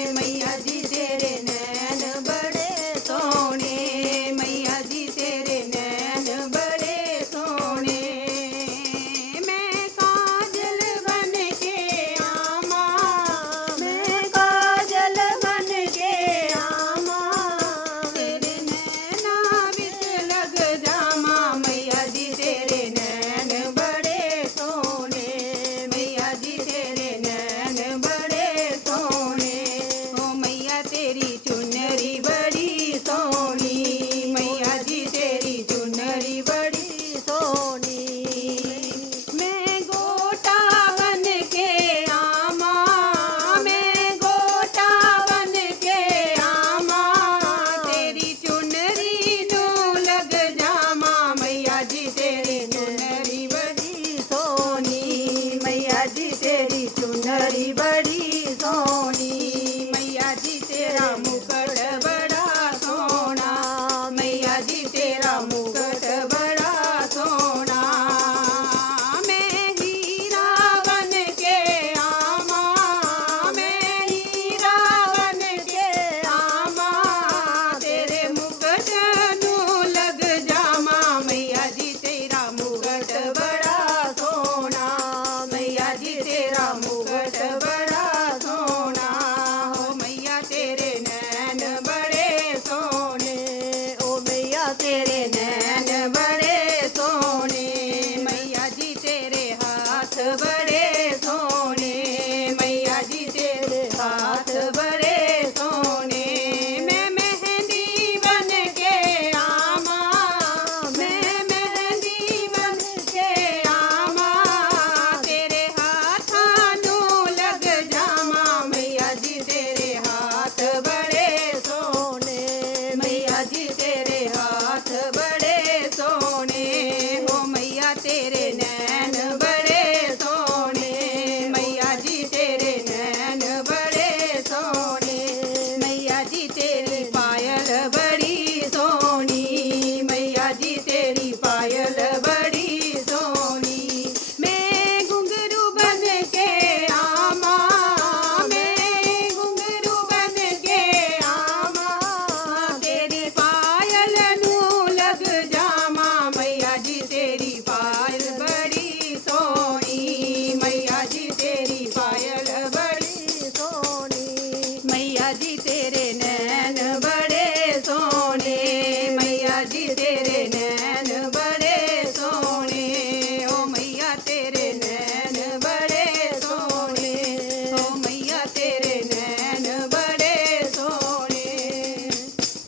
मैया जी तेरे नैन बड़े सोने, मैया जी तेरे नैन बड़े सोने। मैं काजल बन के आमा, मैं काजल बन के आमा, तेरे नैना विच लग जामा। मैया जी तेरे नैन बड़े सोने, मैया जी तेरे नैन बड़े सोने। तेरी चुनरी बड़ी सोनी, मैया जी तेरी चुनरी बड़ी सोनी। मैं गोटा बन के आमा, मैं गोटा बन के आमा, तेरी चुनरी नू लग जामा। मैया जी तेरी चुनरी बड़ी सोनी, मैया जी तेरी चुनरी बड़ी सोनी। मैया जी तेरा मुकुट बड़ा सोना, मैया जी तेरा मुकुट बड़ा सोना। मैं हीरा बन के आमा, मैं हीरा बन के आमा, तेरे मुकुट नू लग जामा। मैया जी तेरा मुकुट बड़ा सोना, मैया जी तेरा मुकुट बड़ा सोना। हो मैया तेरे नैन बड़े सोने, ओ मैया तेरे नैन बड़े सोने। मैया जी तेरे हाथ बड़े सोने, मैया जी तेरे हाथ बड़े